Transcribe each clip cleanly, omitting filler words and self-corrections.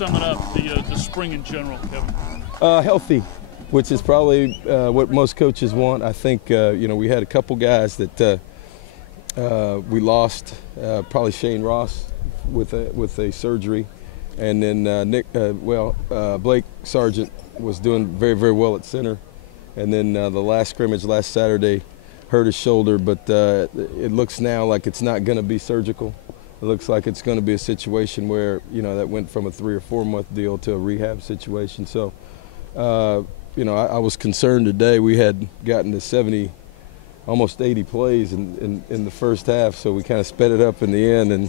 sum it up, the spring in general, Kevin? Healthy, which is probably what most coaches want. I think, we had a couple guys that we lost, probably Shane Ross with a surgery. And then Blake Sargent was doing very, very well at center. And then the last scrimmage last Saturday hurt his shoulder, but it looks now like it's not going to be surgical. It looks like it's going to be a situation where, that went from a 3 or 4 month deal to a rehab situation. So, I was concerned today. We had gotten to 70, almost 80 plays in the first half, so we kind of sped it up in the end.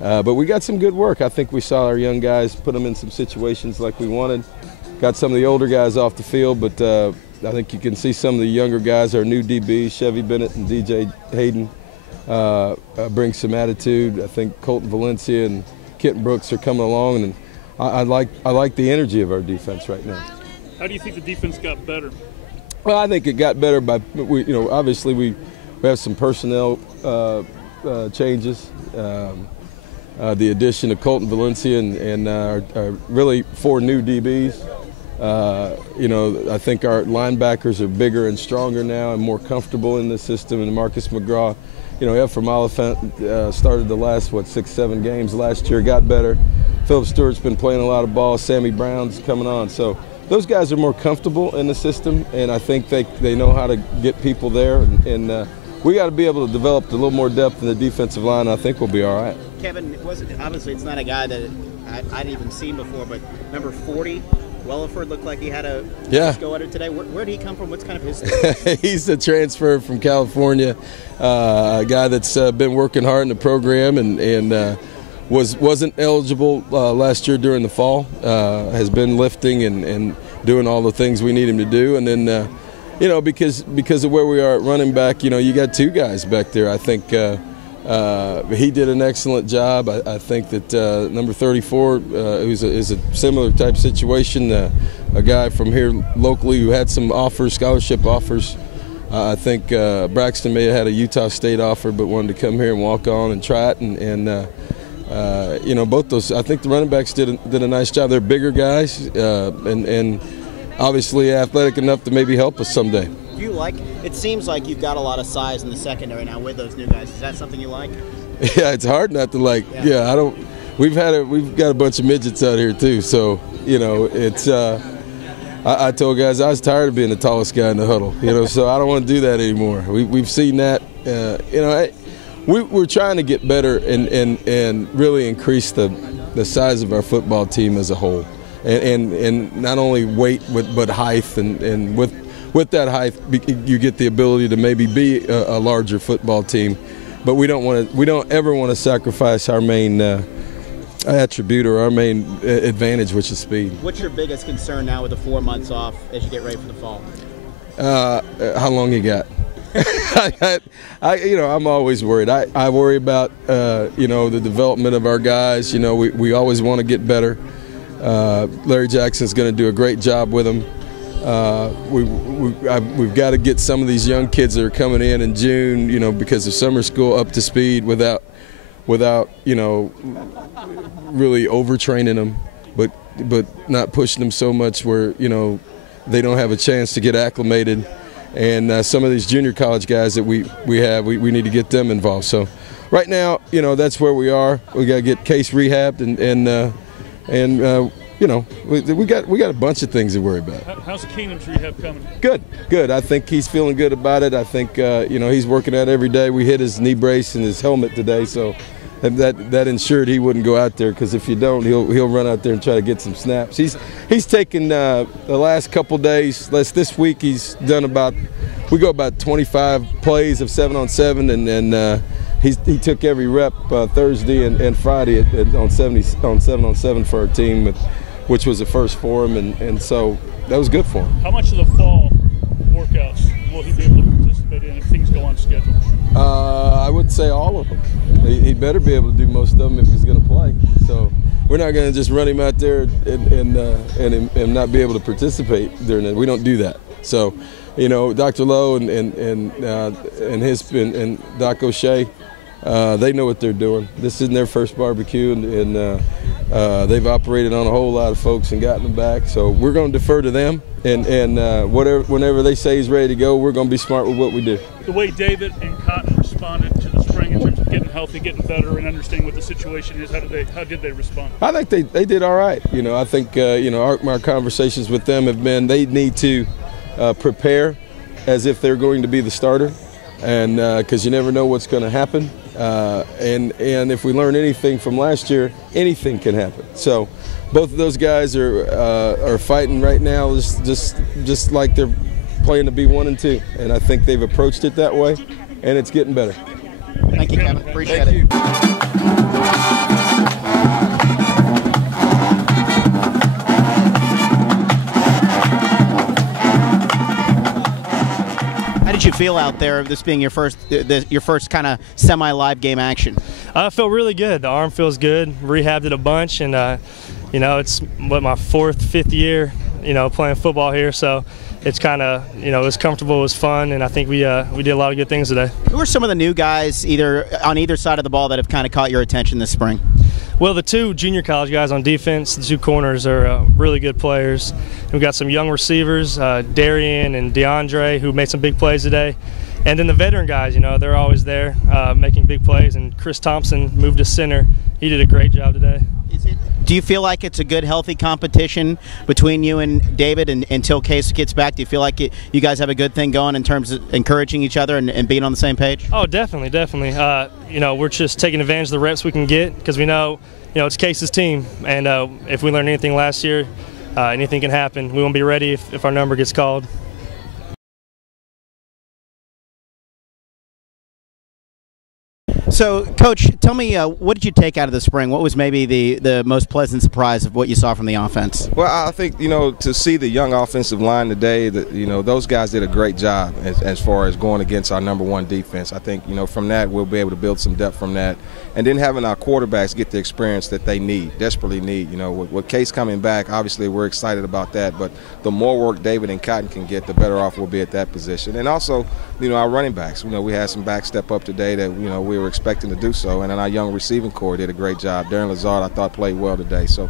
But we got some good work. I think we saw our young guys put them in some situations like we wanted. Got some of the older guys off the field, but I think you can see some of the younger guys, our new DBs, Chevy Bennett and DJ Hayden, bring some attitude. I think Colton Valencia and Kitten Brooks are coming along, and I like the energy of our defense right now. How do you think the defense got better? Well, I think it got better by obviously we have some personnel changes. The addition of Colton Valencia and our really 4 new DBs. I think our linebackers are bigger and stronger now and more comfortable in the system. And Marcus McGraw, Ephraim Oliphant started the last, 6-7 games last year, got better. Phillips Stewart's been playing a lot of ball. Sammy Brown's coming on. So those guys are more comfortable in the system, and I think they know how to get people there. And we got to be able to develop a little more depth in the defensive line. I think we'll be all right. Kevin, obviously it's not a guy that I'd even seen before, but number 40, Welliford, looked like he had a go at it today. Where did he come from? What's kind of his story? He's a transfer from California, a guy that's been working hard in the program and wasn't eligible last year during the fall. Has been lifting and doing all the things we need him to do. And then, because of where we are at running back, you got 2 guys back there. I think he did an excellent job. I think that number 34 is a similar type situation, a guy from here locally who had some offers, scholarship offers. I think Braxton may have had a Utah State offer but wanted to come here and walk on and try it. And both those, I think the running backs did a nice job. They're bigger guys and obviously athletic enough to maybe help us someday. It seems like you've got a lot of size in the secondary now with those new guys. Is that something you like? Yeah, it's hard not to like. Yeah, we've got a bunch of midgets out here too. So, it's I told guys I was tired of being the tallest guy in the huddle, so I don't want to do that anymore. We've seen that, we're trying to get better and really increase the size of our football team as a whole. And not only weight but height, and with that height you get the ability to maybe be a larger football team, but we don't ever want to sacrifice our main attribute or our main advantage, which is speed. What's your biggest concern now with the 4 months off as you get ready for the fall? How long you got? I'm always worried. I worry about the development of our guys. We always want to get better. Larry Jackson's going to do a great job with them. We've got to get some of these young kids that are coming in June, because of summer school, up to speed without really overtraining them, but not pushing them so much where they don't have a chance to get acclimated. And some of these junior college guys that we need to get them involved. So right now, that's where we are. We got to get Case rehabbed and we got a bunch of things to worry about. How's Keenum's rehab coming? Good. I think he's feeling good about it. I think he's working out every day. We hit his knee brace and his helmet today, so that ensured he wouldn't go out there, because if you don't, he'll run out there and try to get some snaps. He's taken the last couple days. This week he's done about 25 plays of 7-on-7, and he took every rep Thursday and Friday on 7-on-7 for our team, which was a first for him, and so that was good for him. How much of the fall workouts will he be able to participate in if things go on schedule? I would say all of them. He better be able to do most of them if he's going to play. So we're not going to just run him out there and not be able to participate during it. We don't do that. So, Dr. Lowe and Doc O'Shea, They know what they're doing. This isn't their first barbecue, and they've operated on a whole lot of folks and gotten them back. So we're going to defer to them, and whenever they say he's ready to go, we're going to be smart with what we do. The way David and Cotton responded to the spring in terms of getting healthy, getting better, and understanding what the situation is, how did they respond? I think they did all right. I think our conversations with them have been they need to prepare as if they're going to be the starter, and because you never know what's going to happen. And if we learn anything from last year, anything can happen. So both of those guys are fighting right now, just like they're playing to be 1 and 2. And I think they've approached it that way, and it's getting better. Thank you, Kevin. Appreciate it. How did you feel out there, this being your first kind of semi-live game action? I felt really good. The arm feels good. Rehabbed it a bunch, and it's my 4th, 5th year, playing football here. So it's kind of, it was comfortable, it was fun, and I think we did a lot of good things today. Who are some of the new guys on either side of the ball that have kind of caught your attention this spring? Well, the 2 junior college guys on defense, the 2 corners are really good players. We've got some young receivers, Darian and DeAndre, who made some big plays today. And then the veteran guys, they're always there making big plays. And Chris Thompson moved to center. He did a great job today. Do you feel like it's a good, healthy competition between you and David until Case gets back? Do you feel like you guys have a good thing going in terms of encouraging each other and being on the same page? Oh, definitely. We're just taking advantage of the reps we can get because we know, it's Case's team. And if we learned anything last year, anything can happen. We won't be ready if our number gets called. So, Coach, tell me, what did you take out of the spring? What was maybe the most pleasant surprise of what you saw from the offense? Well, I think, to see the young offensive line today, those guys did a great job as far as going against our #1 defense. I think, from that, we'll be able to build some depth from that. And then having our quarterbacks get the experience that they desperately need. With Case coming back, obviously we're excited about that. But the more work David and Cotton can get, the better off we'll be at that position. And also, our running backs. We had some backs step up today that, we were expecting to do so, and then our young receiving core did a great job. Darren Lazard, I thought, played well today. So,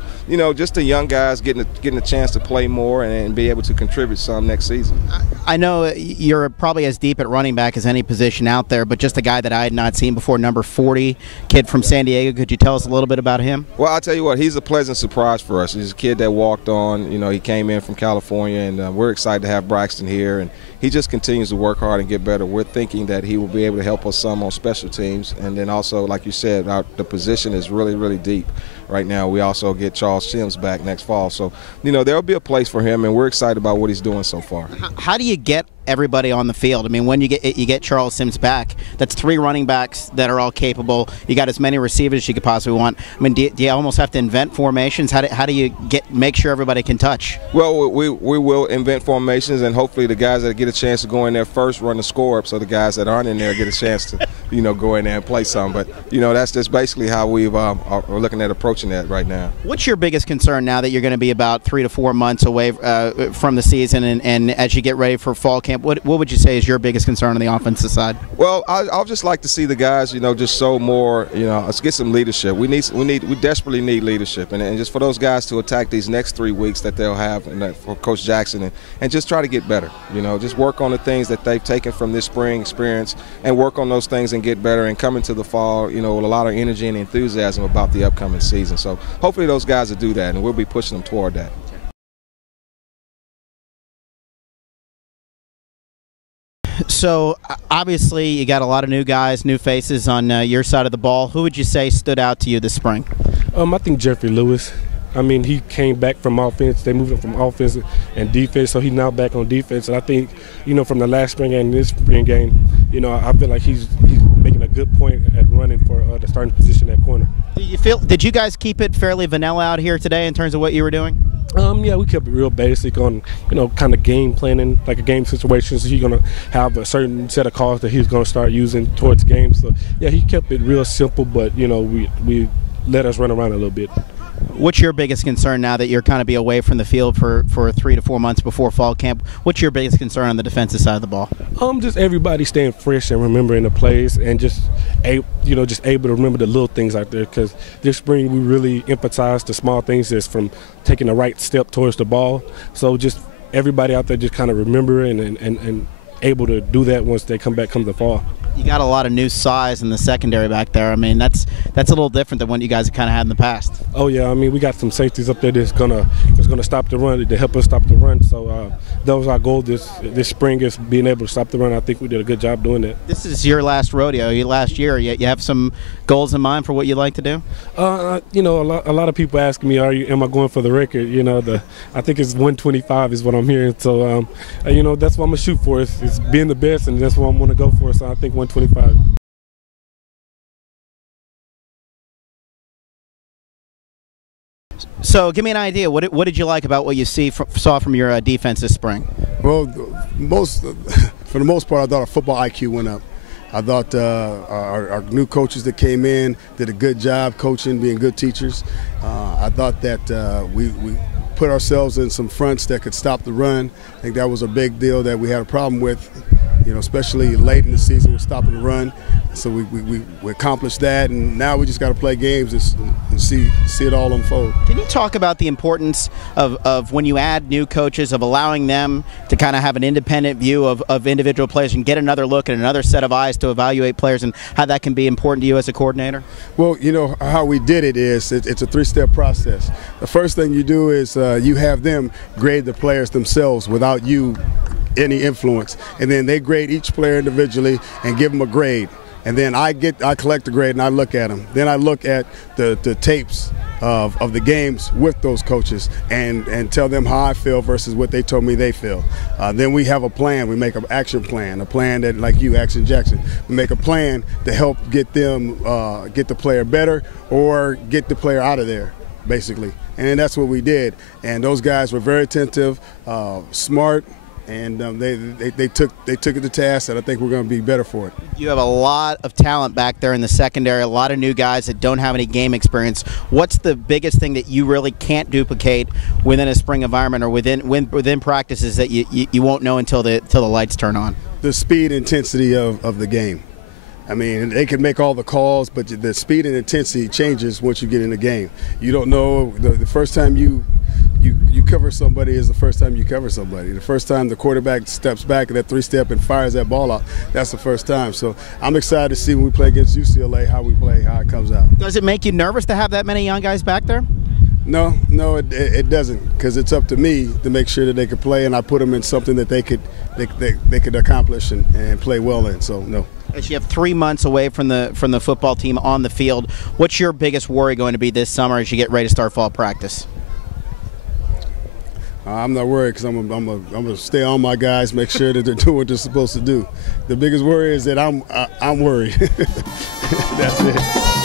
just the young guys getting a chance to play more and be able to contribute some next season. I know you're probably as deep at running back as any position out there, but just a guy that I had not seen before, number 40, kid from San Diego. Could you tell us a little bit about him? Well, I'll tell you what, he's a pleasant surprise for us. He's a kid that walked on. He came in from California, and we're excited to have Braxton here, and he just continues to work hard and get better. We're thinking that he will be able to help us some on special teams, and then also, like you said, the position is really, really deep right now. We also get Charles Sims back next fall. So, there'll be a place for him, and we're excited about what he's doing so far. How do you get everybody on the field? I mean, when you get Charles Sims back, that's 3 running backs that are all capable. You got as many receivers as you could possibly want. I mean, do you almost have to invent formations? How do you make sure everybody can touch? Well, we will invent formations, and hopefully the guys that get a chance to go in there first run the score up, so the guys that aren't in there get a chance to, go in there and play some. But, that's just basically how we're looking at approaching that right now. What's your biggest concern now that you're going to be about 3 to 4 months away from the season, and as you get ready for fall camp? What would you say is your biggest concern on the offensive side? Well, I'll just like to see the guys, just show more. Let's get some leadership. We desperately need leadership, and just for those guys to attack these next 3 weeks that they'll have, and for Coach Jackson, and just try to get better. Just work on the things that they've taken from this spring experience, and work on those things and get better, and come into the fall, with a lot of energy and enthusiasm about the upcoming season. So hopefully those guys will do that, and we'll be pushing them toward that. So, obviously, you got a lot of new guys, new faces on your side of the ball. Who would you say stood out to you this spring? I think Jeffrey Lewis. I mean, he came back from offense. They moved him from offense and defense, so he's now back on defense. And I think, from the last spring game and this spring game, I feel like he's making a good point at running for the starting position at corner. Did you guys keep it fairly vanilla out here today in terms of what you were doing? Yeah, we kept it real basic on, kind of game planning, like a game situation. So he's going to have a certain set of calls that he's going to start using towards games. So, yeah, he kept it real simple, but, we let us run around a little bit. What's your biggest concern now that you're kind of be away from the field for 3 to 4 months before fall camp? What's your biggest concern on the defensive side of the ball? Just everybody staying fresh and remembering the plays, and just able to remember the little things out there. Because this spring we really emphasized the small things, just from taking the right step towards the ball. So just everybody out there just kind of remembering and able to do that once they come the fall. You got a lot of new size in the secondary back there. I mean, that's a little different than what you guys have kind of had in the past. Oh yeah, I mean, we got some safeties up there that's gonna stop the run, to help us stop the run. So that was our goal this spring, is being able to stop the run. I think we did a good job doing that. This is your last rodeo, your last year. You have some goals in mind for what you'd like to do? A lot of people ask me, am I going for the record? I think it's 125 is what I'm hearing. So that's what I'm gonna shoot for. It's being the best, and that's what I'm gonna go for. So I think 125. So give me an idea. What did you like about what you saw from your defense this spring? Well, for the most part, I thought our football IQ went up. I thought our new coaches that came in did a good job coaching, being good teachers. I thought that we put ourselves in some fronts that could stop the run. I think that was a big deal that we had a problem with, especially late in the season with stopping the run. So we accomplished that, and now we just got to play games and see it all unfold. Can you talk about the importance of when you add new coaches, of allowing them to kind of have an independent view of individual players and get another look and another set of eyes to evaluate players, and how that can be important to you as a coordinator? Well, how we did it is it's a three-step process. The first thing you do is you have them grade the players themselves without you any influence, and then they grade each player individually and give them a grade. And then I collect the grade and I look at them. Then I look at the tapes of the games with those coaches and tell them how I feel versus what they told me they feel. Then we have a plan. We make an action plan, a plan that, like you, Action Jackson, we make a plan to help get them get the player better or get the player out of there, basically. And that's what we did. And those guys were very attentive, smart, and they took it to task, and I think we're going to be better for it. You have a lot of talent back there in the secondary, a lot of new guys that don't have any game experience. What's the biggest thing that you really can't duplicate within a spring environment or within practices that you won't know until the lights turn on? The speed intensity of the game. I mean, they can make all the calls, but the speed and intensity changes once you get in the game. You don't know the first time you cover somebody is the first time you cover somebody. The first time the quarterback steps back and that three-step and fires that ball out, that's the first time. So I'm excited to see when we play against UCLA how we play, how it comes out. Does it make you nervous to have that many young guys back there? No, it doesn't, because it's up to me to make sure that they could play, and I put them in something that they could accomplish and play well in. So no. As you have 3 months away from the football team on the field, what's your biggest worry going to be this summer as you get ready to start fall practice? I'm not worried, because I'm gonna stay on my guys, make sure that they're doing what they're supposed to do. The biggest worry is that I'm worried. That's it.